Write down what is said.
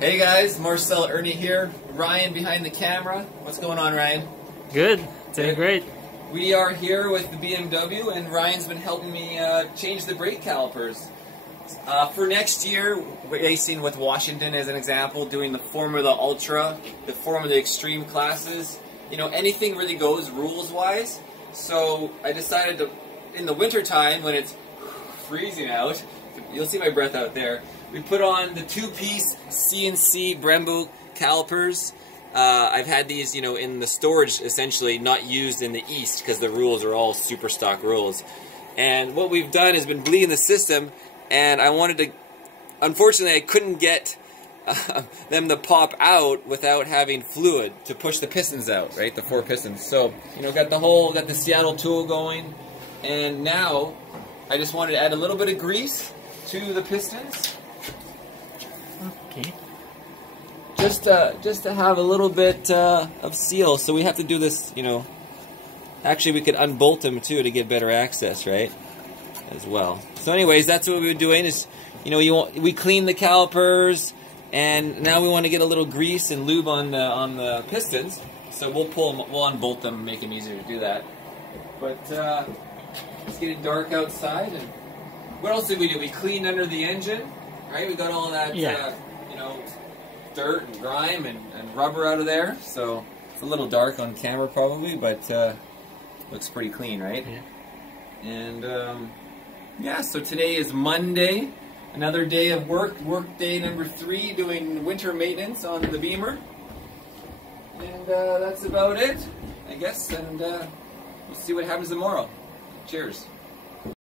Hey guys, Marcel Irnie here. Ryan behind the camera. What's going on, Ryan? Good. Doing great. We are here with the BMW, and Ryan's been helping me change the brake calipers. For next year, we're racing with Washington as an example, doing the Formula Ultra, the Formula Extreme classes. You know, anything really goes rules-wise. So I decided to, in the wintertime, when it's freezing out, you'll see my breath out there, we put on the two-piece CNC Brembo calipers. I've had these, you know, in the storage, essentially, not used in the East, because the rules are all super stock rules. And what we've done has been bleeding the system, and I wanted to, unfortunately, I couldn't get them to pop out without having fluid to push the pistons out, right, the 4 pistons. So, you know, got the Seattle tool going, and now I just wanted to add a little bit of grease to the pistons. Okay. Just to have a little bit of seal. So we have to do this, you know. Actually, we could unbolt them too to get better access, right? As well. So, anyways, that's what we were doing. Is, you know, we clean the calipers, and now we want to get a little grease and lube on the pistons. So we'll unbolt them and make them easier to do that. But it's getting dark outside, and what else did we do? We cleaned under the engine, right? We got all that, you know, dirt and grime and rubber out of there. So it's a little dark on camera probably, but looks pretty clean, right? Yeah. And yeah, so today is Monday, another day of work day number 3, doing winter maintenance on the Beamer. And that's about it, I guess, and we'll see what happens tomorrow. Cheers.